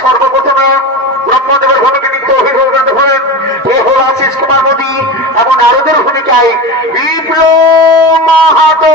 সর্বপ্রথমে ব্রহ্মদেবের ভূমিকে অভিভাবক হলেন এ হল আশিস কুমার মোদী এবং নারদের ভূমিকায় বিপ্লব মাহাতো।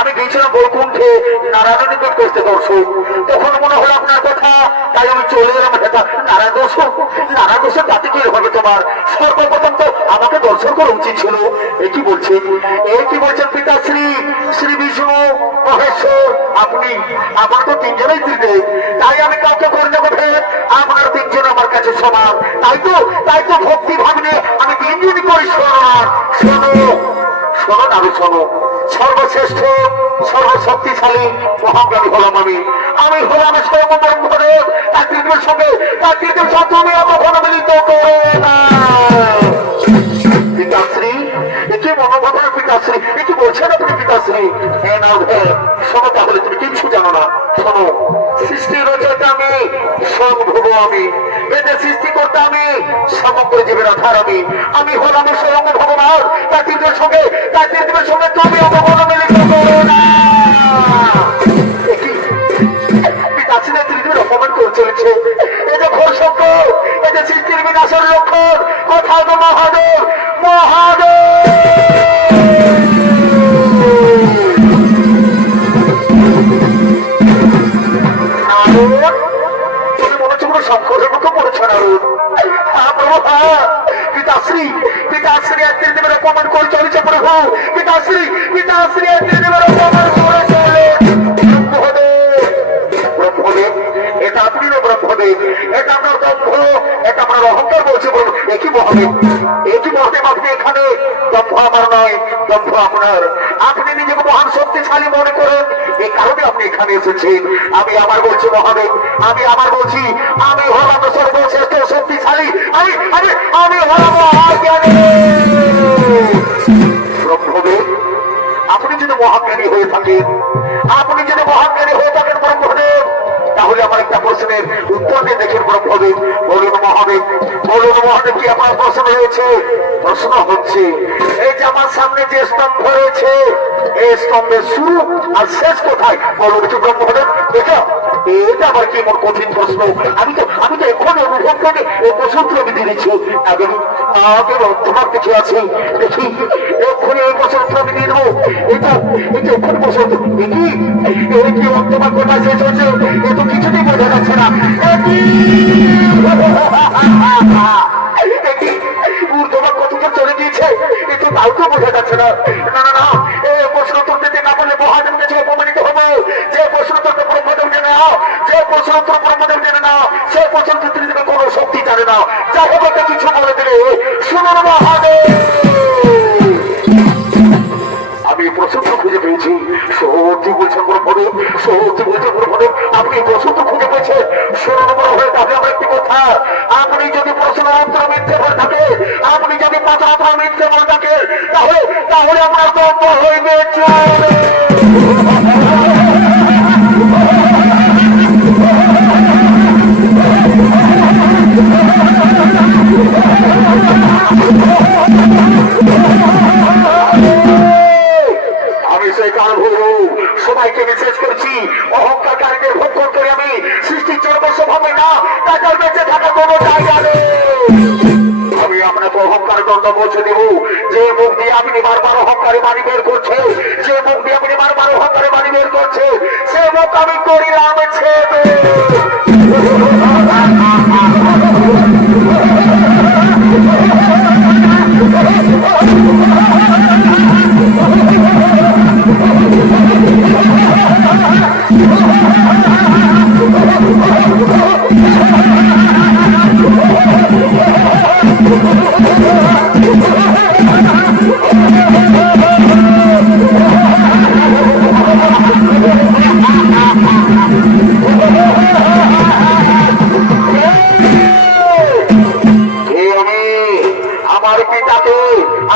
আমি গিয়েছিলাম বৈকুণ্ঠে নারায়ণ নিকট করতে দর্শক, তখন মনে হলো আপনার কথা, তাই আমি চলে এলাম। নারায়ণ দর্শক, নারায়ণ দর্শক তাতে কি হবে তোমার? সর্বপ্রথম তো আমাকে দর্শন করা উচিত ছিল। এ কি বলছেন, এ কি বলছেন পিতাশ্রী? শ্রী বিষ্ণু মহেশ্বর আপনি, আমার তো তিনজনেই ত্রিদেব, তাই আমি কাউকে করি না বোধে, আপনার তিনজন আমার কাছে সমান। তাই তো ভক্তি ভাবনে আমি তিনজনই করি সমান। শোনো শোনো নারু শোনো, সর্বশ্রেষ্ঠ সর্বশক্তিশালী মহাজ্ঞানী হলাম আমি হলাম স্বয়ং ব্রহ্মদেব। তার তীর্থের সঙ্গে তুমি কখনো মিলিত করো না। পিতাশ্রী একে মনোভাবের পিতাশ্রী, একে বলছেন আপনি পিতাশ্রী? হ্যাঁ না হ্যাঁ, শোনো তাহলে তুমি কিচ্ছু জানো না। শোনো, সৃষ্টি রচয়িতা আমি, স্বয়ংভূব আমি, এদের সৃষ্টি করতে আমি, সমগ্র জীবের আধার আমি হলাম স্বয়ং ভগবান। তার তীর্থের সঙ্গে তুমি কখনো মিলিত করো না। পিতাশ্রী ত্রিদেবের অপমান করে চলেছে, এই যে ঘোর সত্য, এই যে সৃষ্টির বিনাশের লক্ষণ। কোথাও তো মহাদেব তুমি মনে হচ্ছে কোনো সংকটের মুখে পড়েছ নারদ। পিতাশ্রী আর ত্রিদেবের অপমান করে চলেছে প্রভু। পিতাশ্রী আর ত্রিদেবের অপমান করে চলে। ব্রহ্মদেব, এটা আপনি না ব্রহ্মদেব, এটা আপনার দম্ভ, এটা আপনার অহংকার বলছে। বলুন একই মহাদেব আপনি এখানে? দম্ভ আমার নয়, দম্ভ আপনার। আপনি নিজেকে মহান শক্তিশালী মনে করেন, এই কারণে আপনি এখানে এসেছেন। আমি আবার বলছি মহাদেব, আমি হলাম সর্বশ্রেষ্ঠ শক্তিশালী, আমি হলাম মহাজ্ঞানী। ব্রহ্মদেব, আপনি যদি মহাজ্ঞানী হয়ে থাকেন ব্রহ্মদেব, তাহলে আমার একটা প্রশ্নের উত্তর দিয়ে দেখেন ব্রহ্মদেব। বলুন মহাদেব কি আপনার প্রশ্ন রয়েছে? প্রশ্ন হচ্ছে, এই যে আমার সামনে যে স্তম্ভ রয়েছে, এই স্তম্ভের শুরু আর শেষ কোথায়? বলুন একটু ব্রহ্মদেব। এটা আবার কি এমন কঠিন প্রশ্ন? আমি তো এখন অনুভব করে এই প্রশ্নটি আমি দিয়েছি। আগে তোমার দেখে আছি, দেখি এক্ষুনি এই প্রশ্নটি আমি দিয়ে দেবো। এটা এক্ষুনি প্রশ্ন কি তোমার কোথায় শেষ হচ্ছে? এ তো কিছুতেই বোঝা যাচ্ছে না। সে বচন ক্ষেত্রে দিকে কোনো শক্তি জানে না। যাই হোক একটা কিছু বলে দিলে শুনুন মহাদেব, আমি প্রসঙ্গ খুঁজে পেয়েছি। সত্যি বলছেন বড় পদে, সত্যি বলছেন বড় পদে, আপনি প্রসঙ্গ খুঁজে পেয়েছেন। শুনুন বড় হয়ে তাহলে আমার একটি কথা, আপনি যদি প্রশ্ন অন্তর মিথ্যে বলে থাকে, আপনি যদি পাতা মিথ্যে বলে থাকে, তাহলে তাহলে আমার গল্প হইবে চলে। আমি সেই কারণ হল সবাইকে মেসেজ করছি, অহংকারীদের ভক্ষণ করে আমি সৃষ্টির চর্বশ হবে না, তাদের বেঁচে থাকা কোনো জায়গা নেই। আমি আপনাকে অহংকার দণ্ড পৌঁছে দেব। যে মুখ দিয়ে আপনি বারবার অহংকারে বাড়ি বের করছে, যে মুখ দিয়ে আপনি বারবার অহংকারে বাড়ি বের করছে, সে মুখ আমি করিলাম ছেড়ে। আমার পিতাকে,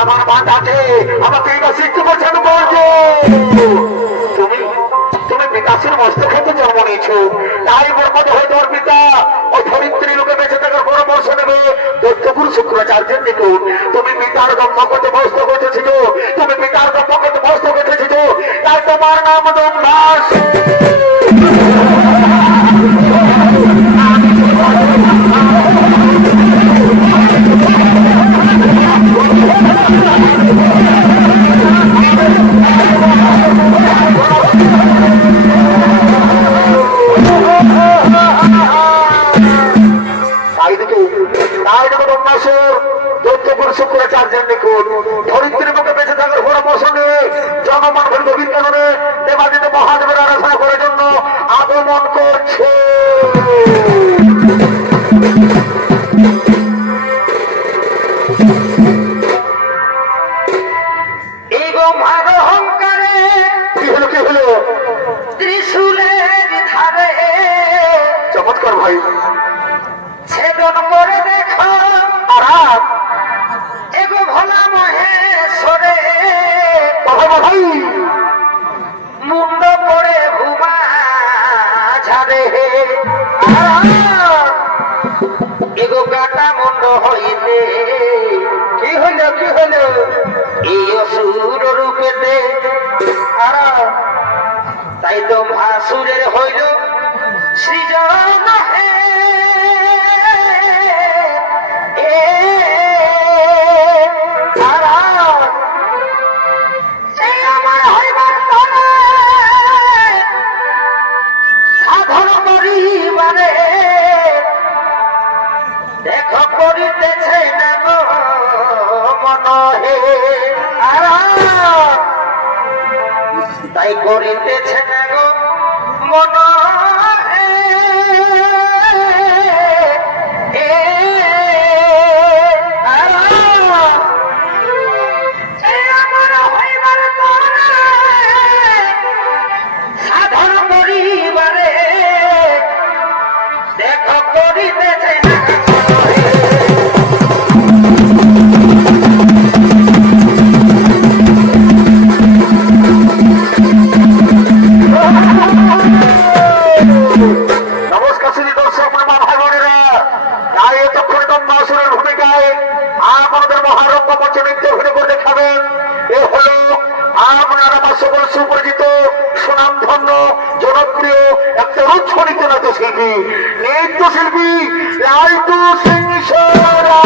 আমার মাতাকে আমাকে এটা সৃষ্টি করছেন বলছো। তুমি তুমি পিতাশ্রীর মস্ত খেতে জন্ম নিয়েছো, তাই বরবাদ হয়ে তোমার পিতা ওই ধরিত্রী লোকে বেঁচে থাকার পরামর্শ নেবে দৈত্যগুরু শুক্রাচার্যের নিকট। তুমি পিতার দম্ভ করতে বস্ত করতেছিল, তুমি পিতার দম্ভ করতে বস্ত করতেছিল, তাই তোমার নাম দম্ভাস। শুক্রাচার্যের নিকট ধরিত্রীর মুখে বেঁচে থাকার পরামর্শ নিয়ে জনমান গভীর কারণে দেবাদিত মহাদেবের আরাধনা করার জন্য আগমন করছে। এই ব্রহ্মার অহংকারে কি হলো, কি হলো? ত্রিশূলের ধারে চমৎকার ভাই ছেদন করে দেখো আরাম এগো ভোলা মহেশ্বরে ভাই মুন্ড করে ভুমা ঝাড়ে এগো গাটা মুন্ড হইতে কি হইল, কি হইল? এই অসুর রূপেতে তাই তো ভাসুরের হইল সৃজন হে। দেখো করিতেছে না গো মন হে, তাই করিতেছে না গো মন হে। সাধন করিবারে দেখো করিতেছে না। নমস্কার শ্রী দর্শক ভাই বোনেরা, তাই এতক্ষণ ব্রহ্মাসুরের ভূমিকায় আপনাদের মহারম্ভ মঞ্চে নৃত্য অভিনয় করে দেখাবেন। এ হলো আপনার আমার সকল সুপরিচিত সুনামধন্য জনপ্রিয় একটা রুচ্ছ নৃত্যশিল্পী, নৃত্যশিল্পী লালটু সিং সরা।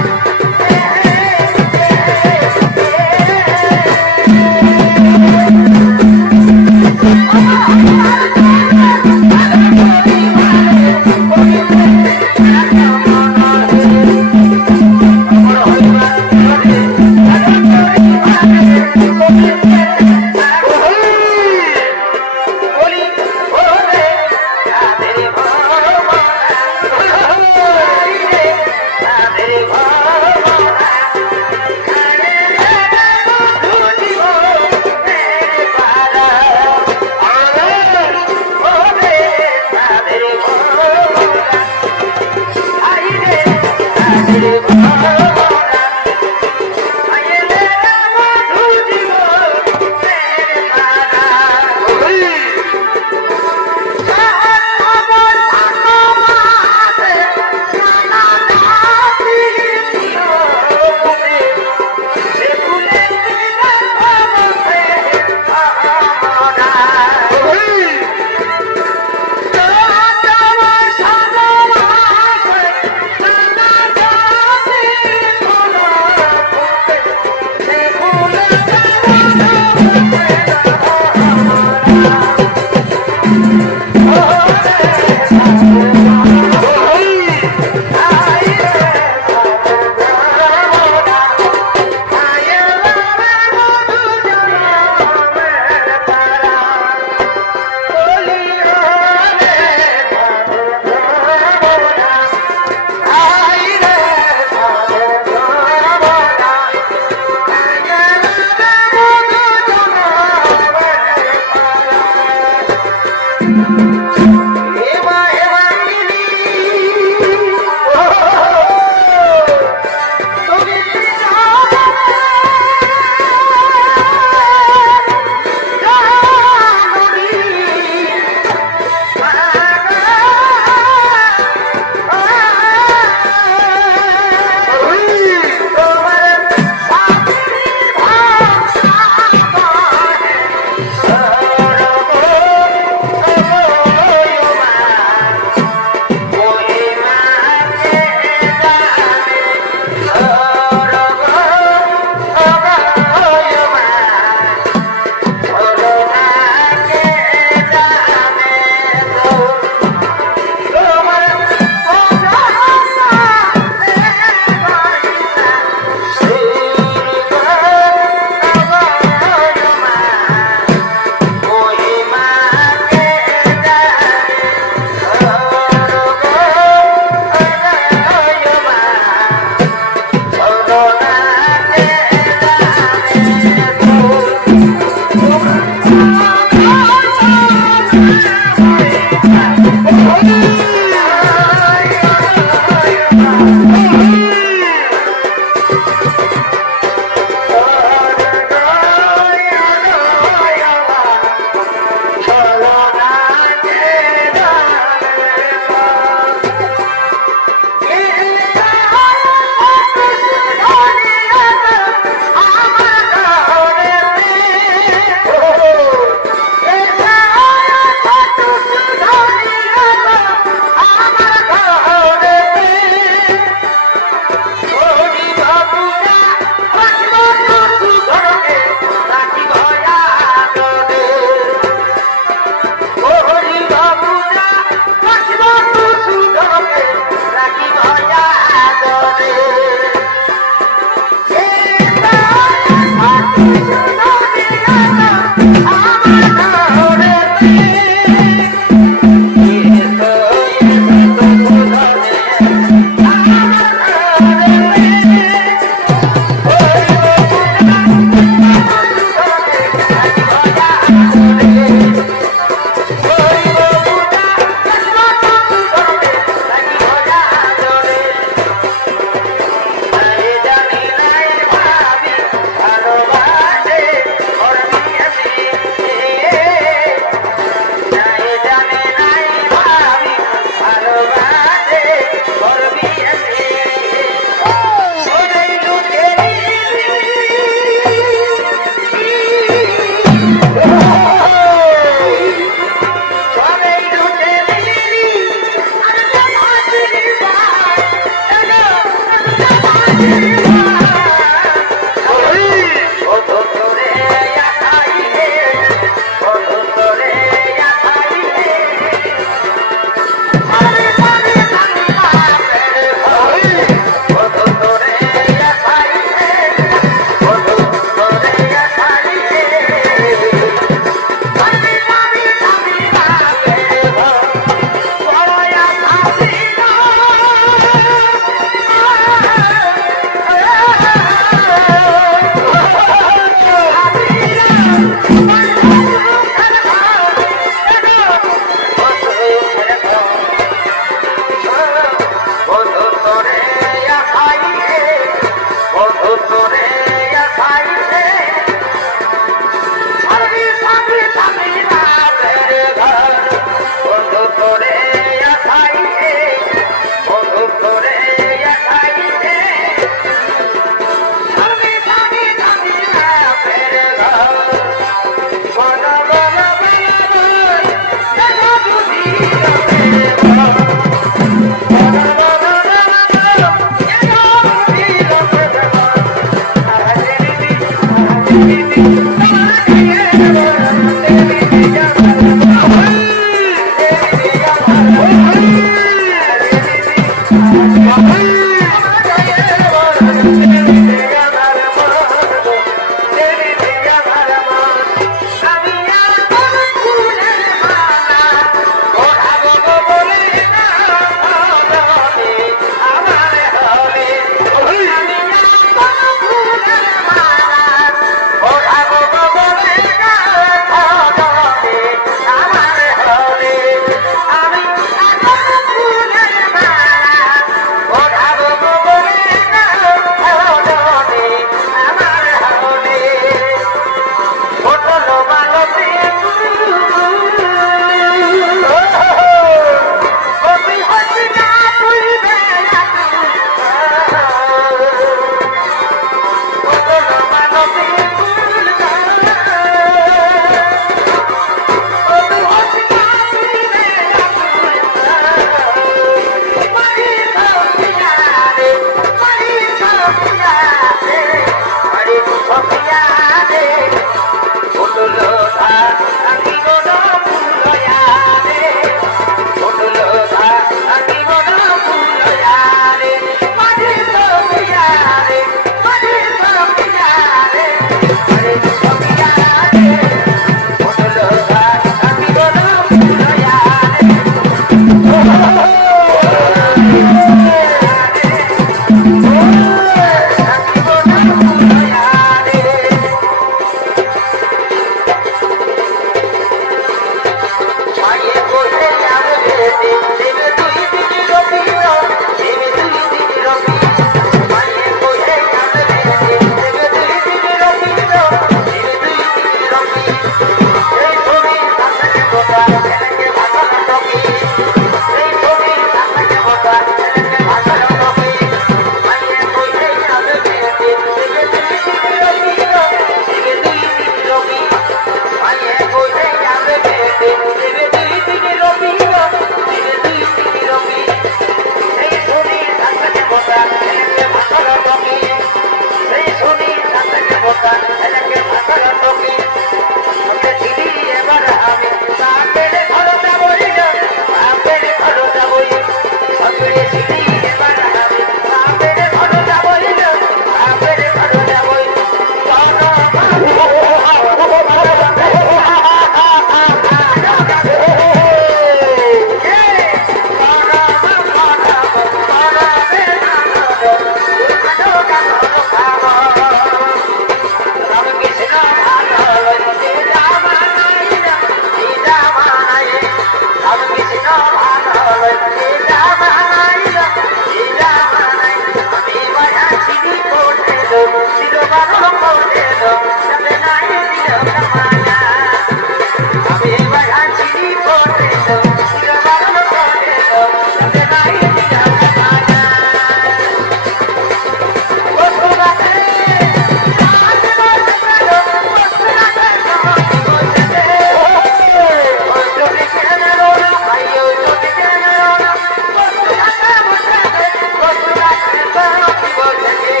Thank you.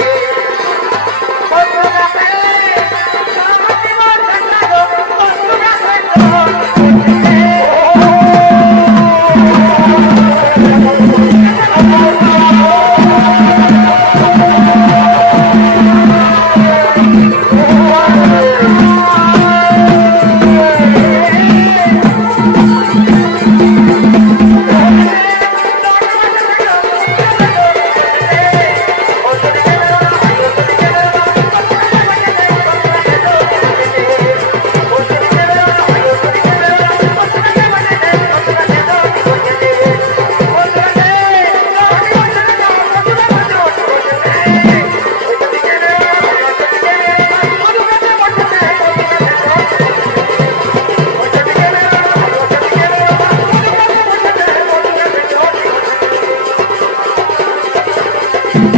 Thank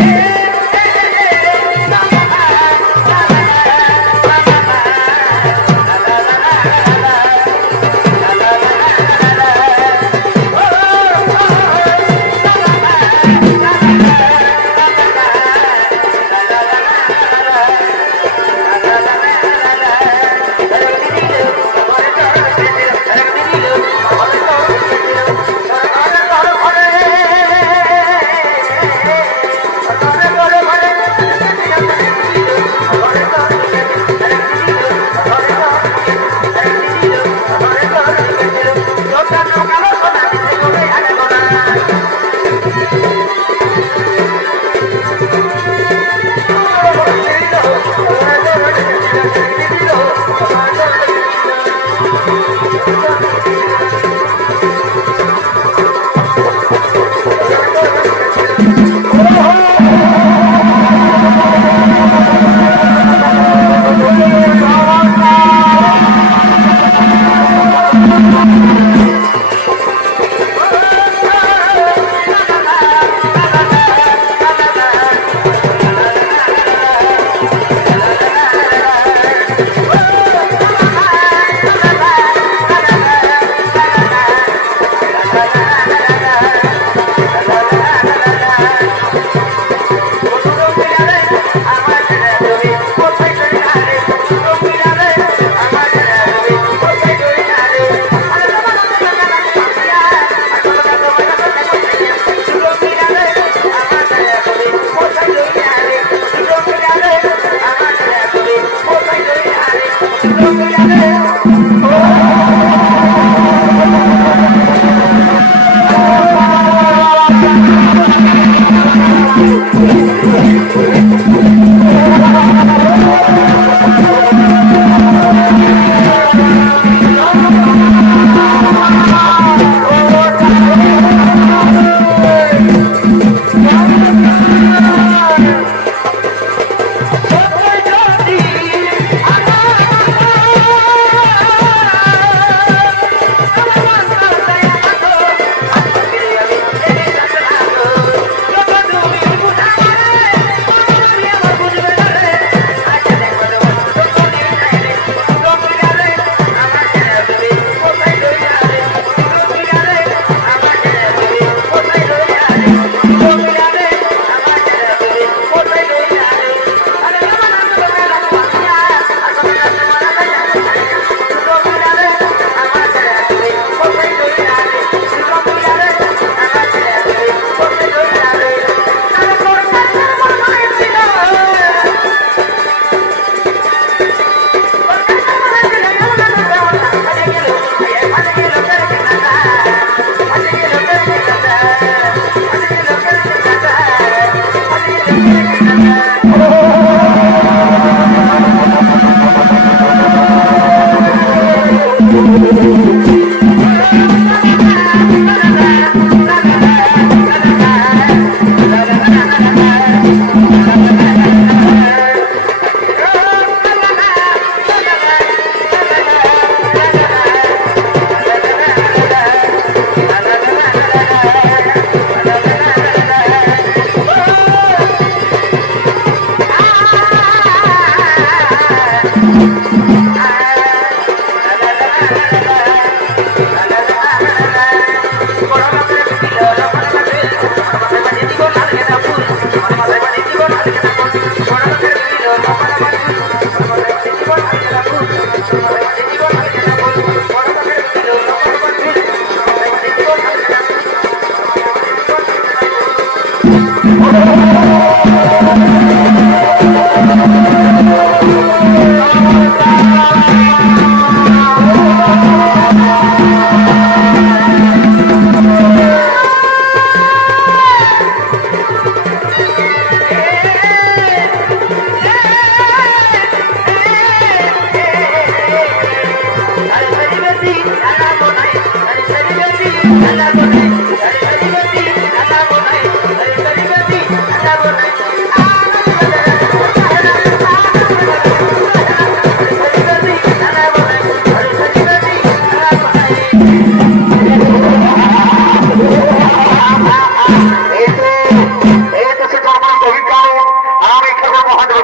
you.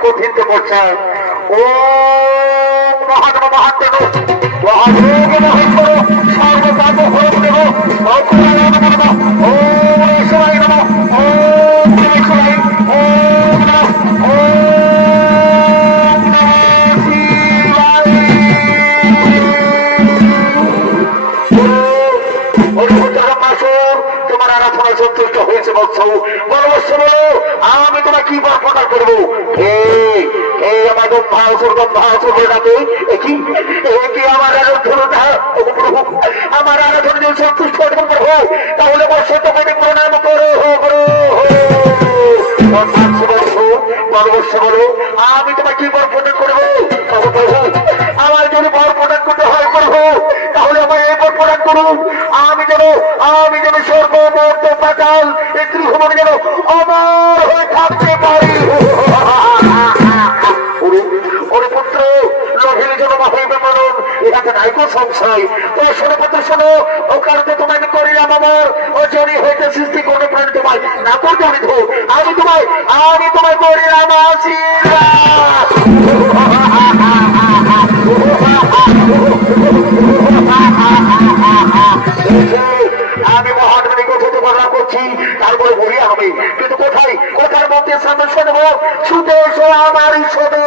কঠিনতে পড়ছায় ও মহাদেব মহাদেব মহাদেব মহেশ্বর সর্বপাপ হরম দেব ও ঈশ্বরায় নমঃ ও ঈশ্বরায় ও ও তোমার আরাধনায় সন্তুষ্ট হয়েছে বৎস বলবৎস বলো আমি তোমার কি বর প্রকার করবো এই আমার গম্ভাসুর বলে ডাকে কি আমার আরাধনা আমার আরাধনা যদি সন্তুষ্ট অর্জন করবো তাহলে বর্ষ তোমাকে প্রণাম করো বলবৎস বলো আমি তোমার কি বর প্রদান করবো আমার যদি বর প্রদান করতে হয় করবো তাহলে আমার এই বর প্রদান করুন আমি যেন সর্বমর্ত পাতাল এই ত্রিভুবনে যেন অমর হয়ে থাকতে পারি ওরে পুত্র লঘিলে যেন হইবে মরণ এটাতে নাইকো সংশয় তো শোনো পুত্র শোনো ও কারণে তোমায় করিলাম আমার ও জনি হইতে সৃষ্টি কোনো প্রাণী তোমায় না করতে আমি তোমায় করিলাম আশীর্বাদ আমি মহাত্মানি কোথাতে বর্ণনা করছি তারপরে বলি আমি কিন্তু কোথার মধ্যে সামনে শোনবো ছুটে এসো আমার শোনো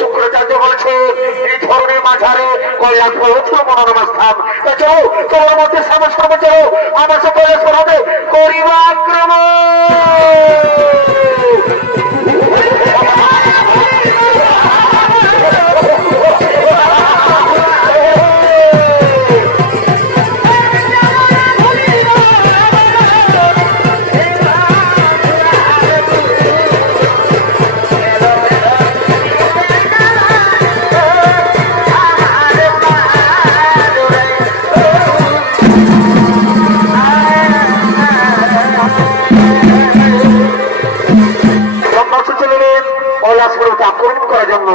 শুক্রাচার্য বলেছে এই ধরনের মাঝারে কৈলাস পর্বত মনোরমা স্থান। চলো তোমার মধ্যে সামস করবো, চলো আমার সব কৈলাস পর্বতে করিব আক্রমণ। আক্রমণ করার জন্য।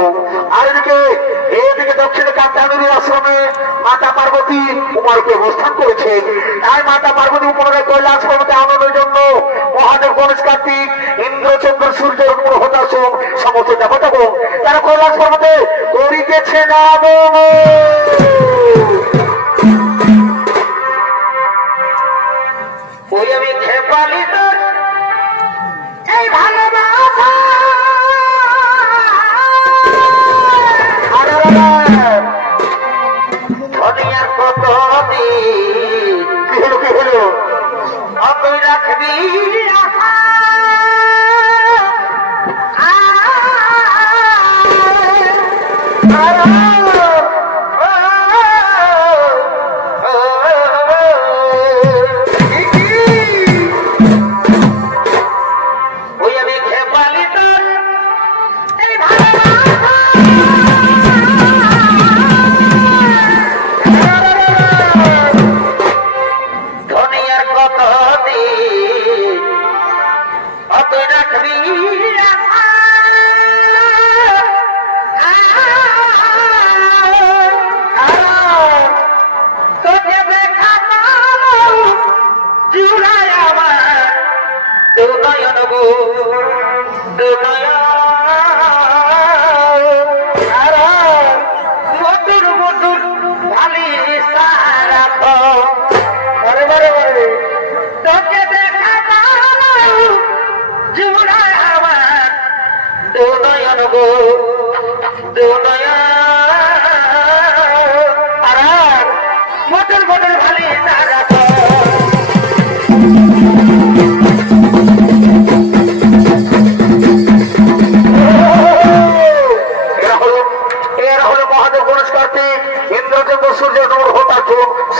আর এদিকে দক্ষিণে কাত্যায়নের আশ্রমে মাতা পার্বতী কুমারকে অবস্থান করেছে। তাই মাতা পার্বতী পুনরায় কৈলাস পর্বতে আনন্দের জন্য মহাদেব গণেশ কার্তিক ইন্দ্রচন্দ্র সূর্য হতাশম সমস্ত দেবতাগণ তারা কৈলাস পর্বতে করিতেছে না। ওই আমি খেপালি তোর এই ভালোবাসা ধনিয়ার কত কি হলো তুই রাখবি আশা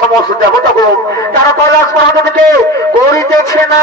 সমস্ত দেবতাগণ তারা কৈলাস পর্বত থেকে করিতেছে না।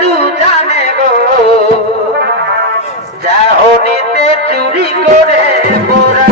জাদু জানে গো জাহনিতে চুরি করে মোরা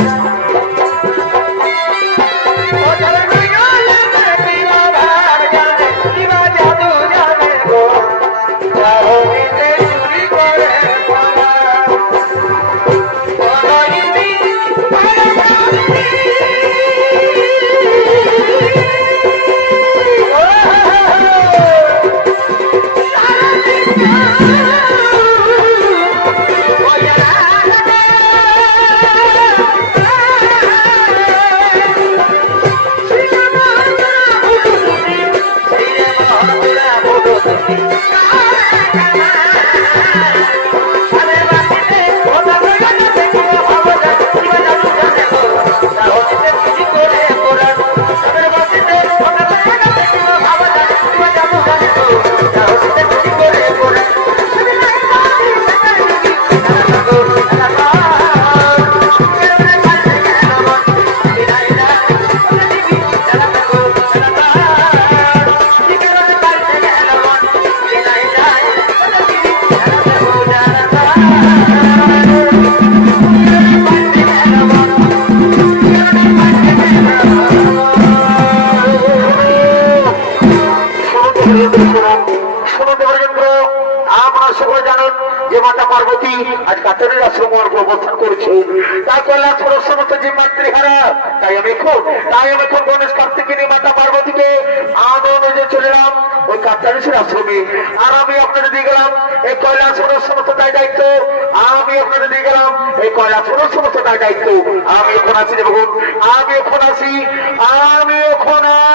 আজ কাতারের আশ্রম অবস্থান করেছে তাই কল্যাণ সমস্ত যে মাতৃহারা তাই আমি খুব গণেশ কার্তিক নিয়ে মাতা পার্বতীকে আনন্দে চলে এলাম ওই কাতারের আশ্রমে আর আমি আপনাদের দিয়ে গেলাম এই কল্যাণ সমস্ত দায় দায়িত্ব আমি আপনাদের দিয়ে গেলাম এই কল্যাণ সমস্ত দায় দায়িত্ব আমি এখন আসি দেখুন আমি এখন আসি আমার কল্যাণ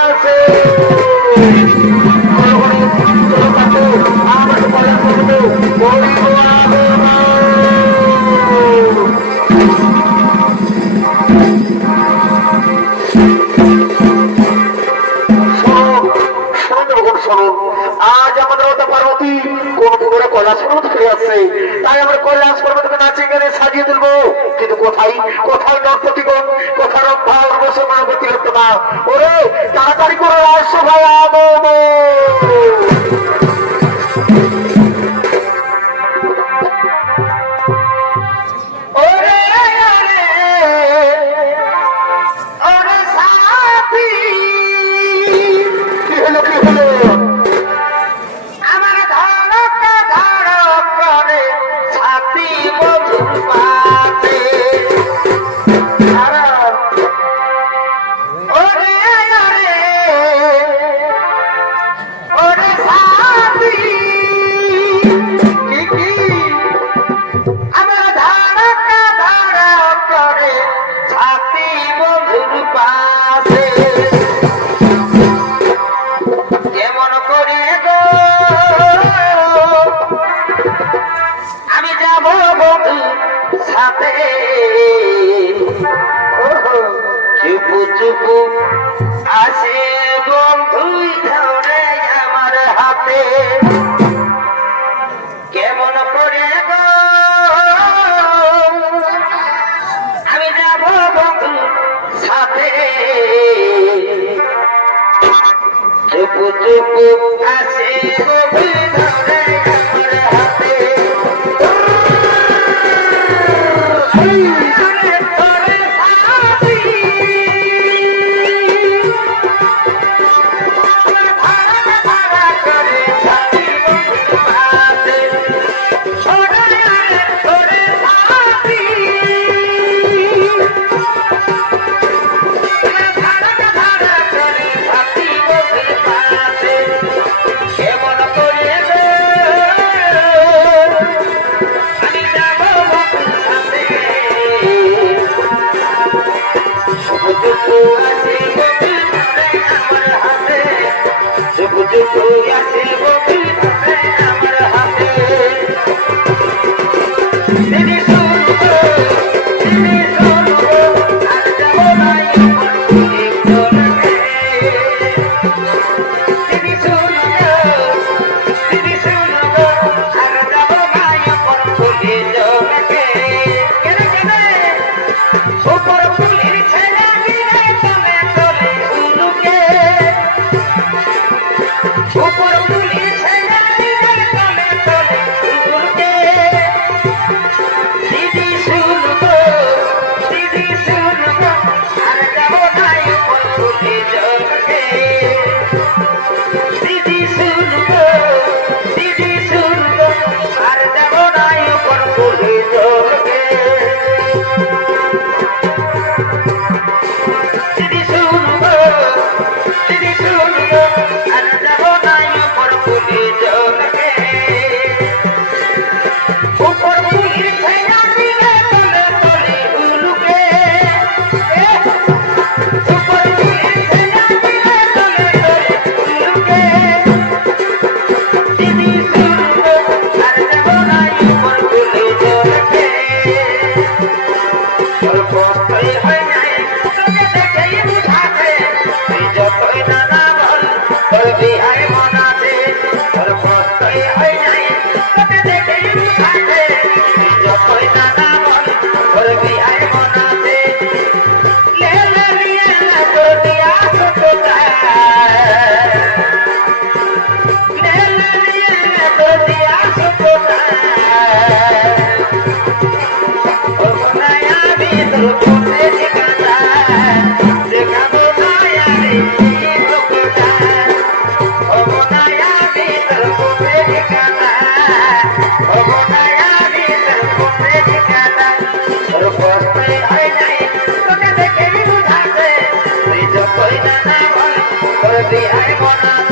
আজ আমাদের পার্বতী কোন পুকুরে কৈলাস পর্বত ফিরে আসছে তাই আমরা কৈলাস পর্বতকে নাচে গানে সাজিয়ে তুলবো কিন্তু কোথায় কোথায় নর্তকীগণ কোথায় রক্ষা উর্বশী মানবতী না ওরে তাড়াতাড়ি করে আসো ভাই আগম চুপু চুপু আসে বন্ধুই ধরে আমার হাতে কেমন করে গো আমি যাব বন্ধু সাথে চুপু চুপু আসে বন্ধুই ধরে আমার হাতে দিদি শুনবো দিদি শুনবো আর যাব নাই উপর তুলে চলবে দিদি শুনবো আর যাব নাই উপর তুলে চলবে উপর তুলির ছেড়া দিলে তলে তলে উলুকে উপর তুলির ছেড়া দিলে তলে তলে উলুকে দিদি শুনবো আর যাব নাই উপর তুলে চলবে অল্প হয় নাই তোকে দেখেই বুঝাতে তুই যতই নানা বল তোর বিহায় মনাতে অল্প হয় নাই তোকে দেখেই বুঝাতে তুই যতই নানা বল তোর বিহায় মনাতে লে লে লে তোর দিয়া সততা লে লে তোর দিয়া সততা I wanna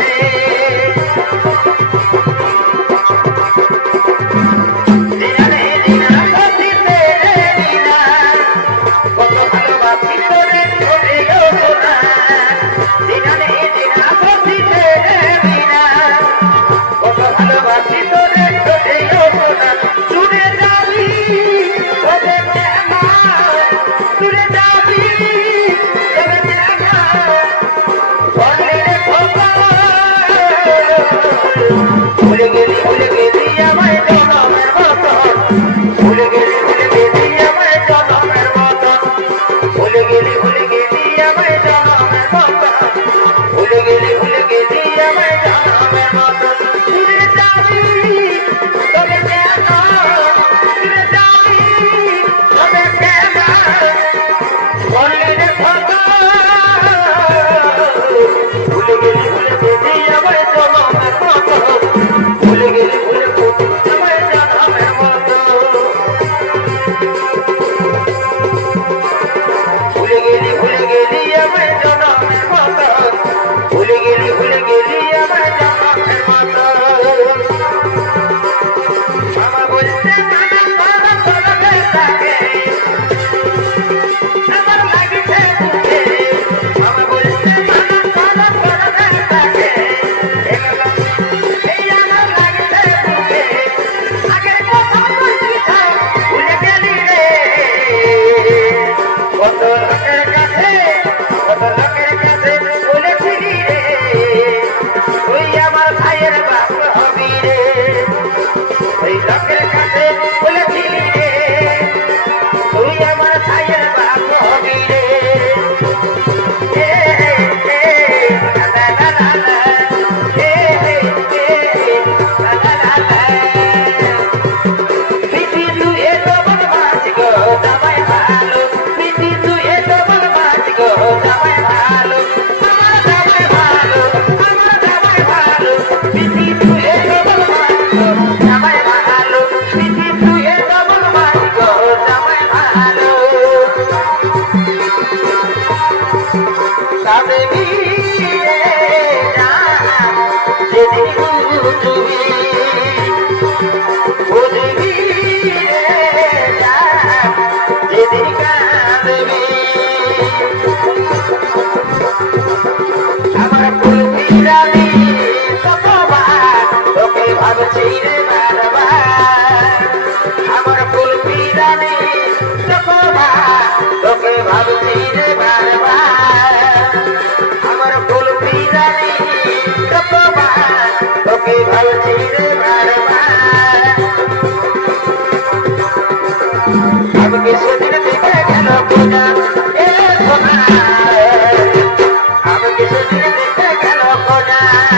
I'm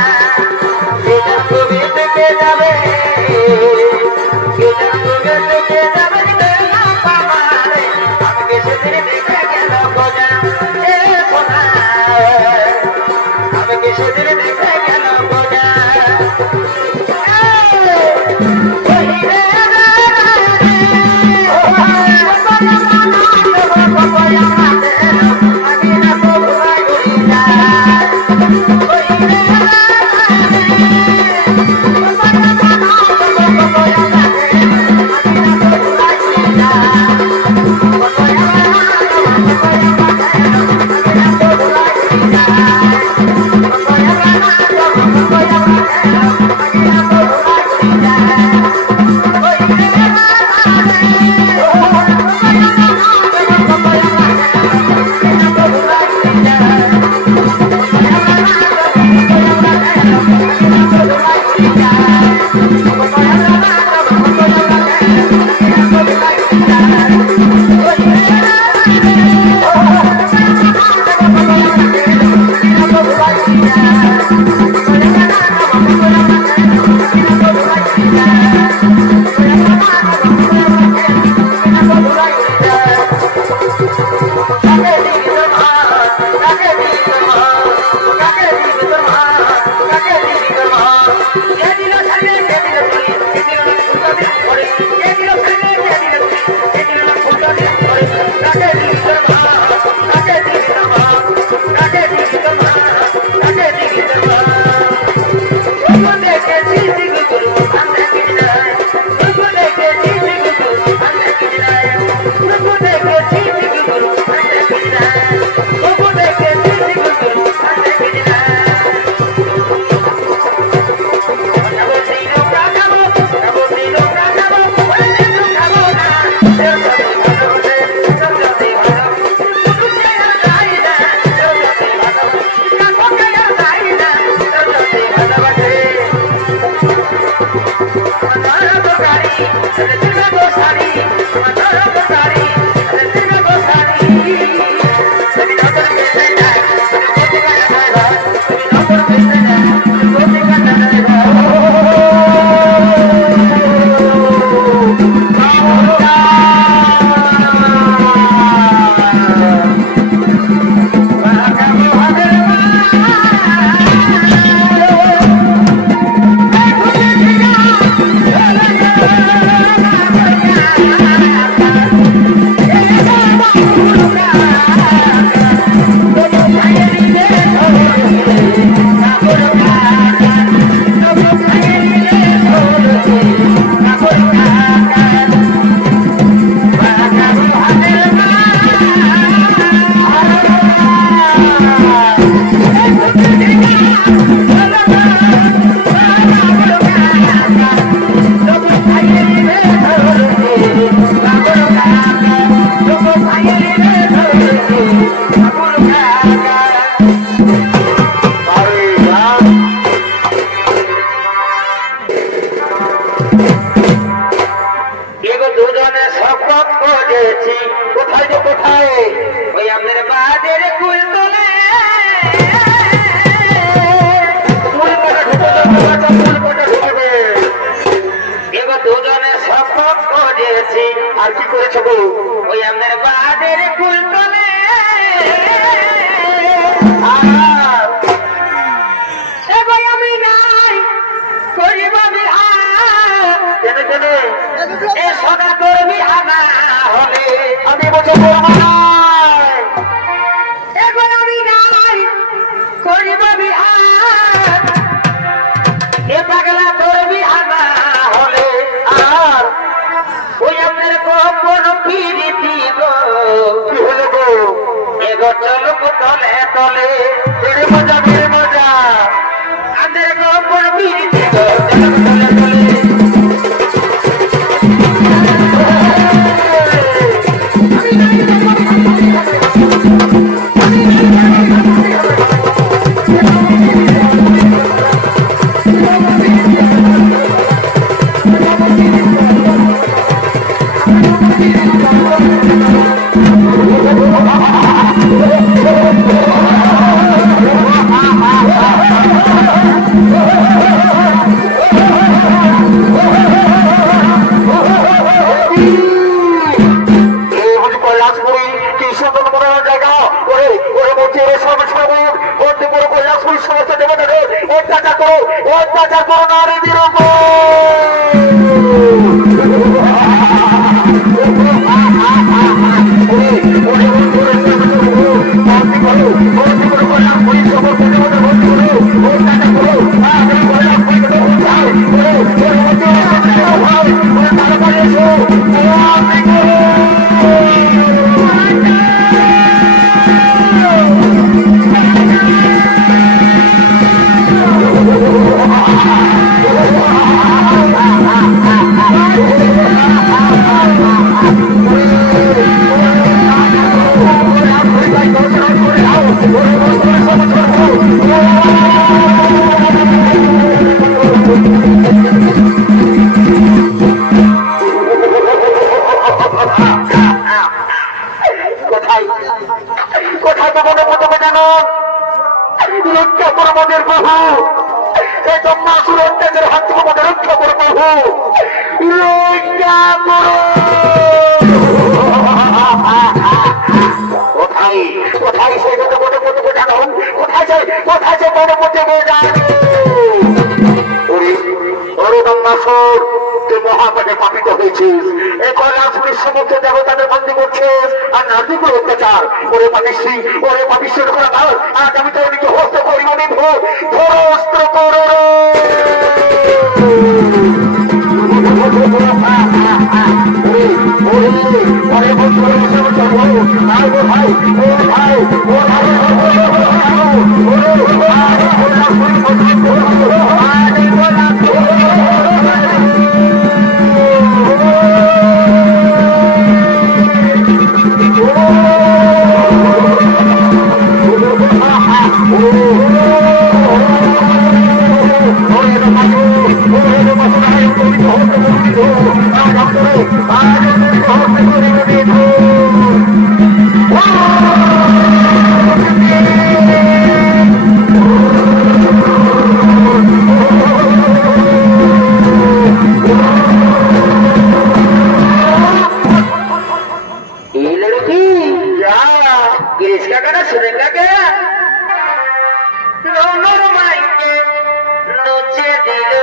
আর কি করেছ গো? ওই আমাদের বাদের ফুল তোলে আমি নাই করিব সদা করবি আনা হলে আমি বলছি এখন আমি নাই করিব এ পাগলা করবি আনা হলে আর ওই আমাদের কোন পিরিতি গো কি হলো গো এগো চলো তলে তলে বেড়ে মজা আমাদের কোন পিরিতি গো চলো তলে তলে অত্যাচার করো নারীদের উপর কোথায় তো মনে প্রথমে জানো রক্ষা করো আমাদের প্রভু এই জন্মাসুর অত্যাচারের হাত থেকে আমাদের রক্ষা করো প্রভু রক্ষা করো কোথায় কোথায় সেই কথা মনে প্রথমে জানো কোথায় যায় মনে প্রথমে জানো ওরে কাল ওরে পাপিশ্রী ওরে পাপিশ্বর করা কাল আজ আমি তোর দিকে হস্ত করিব বিভু ধরো অস্ত্র করো ভাই इसका कहना सुनेगा क्या? दोनों मायके नोचे दिलो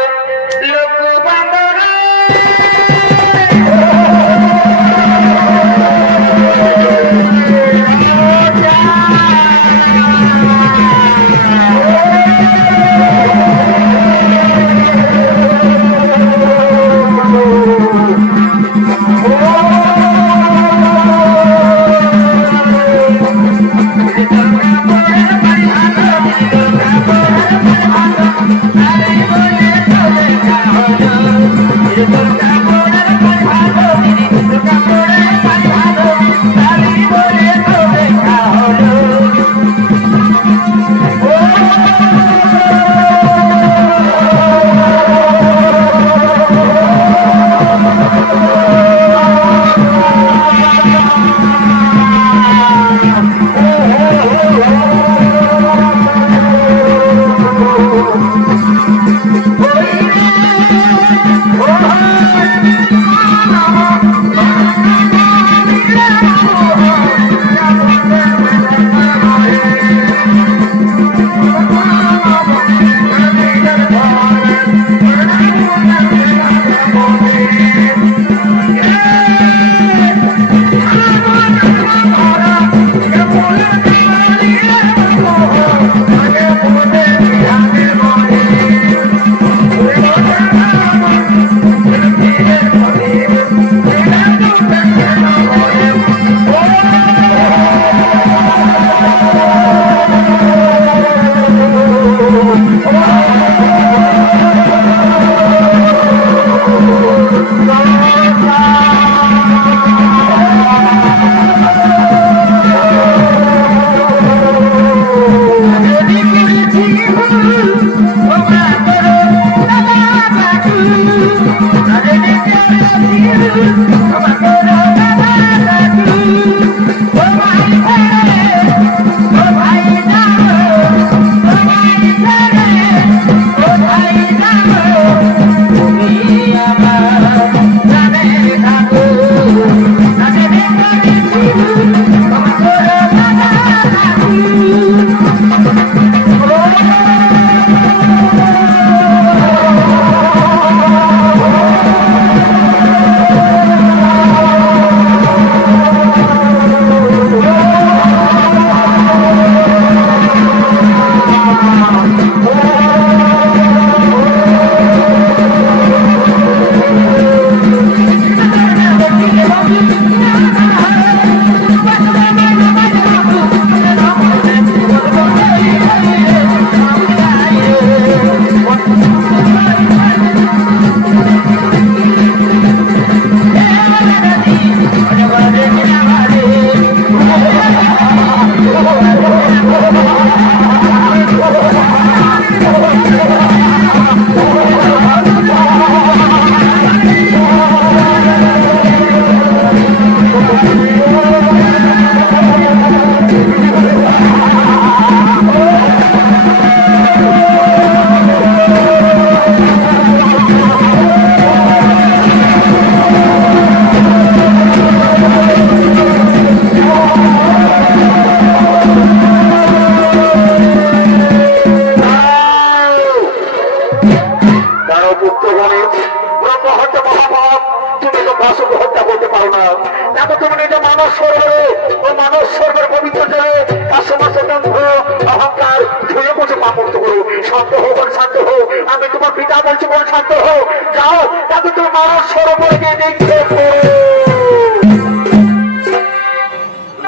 শান্ত হো বল, শান্ত হো। আমি তোমার পিতা বলছি বল, শান্ত হো। যাও তাকে তুমি মানস সরোবরে গিয়ে নিক্ষেপ করো।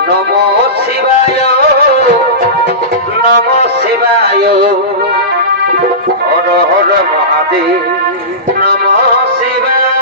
নমো শিবায়, নমো শিবায়, হর হর মহাদেব, নমো শিবায়।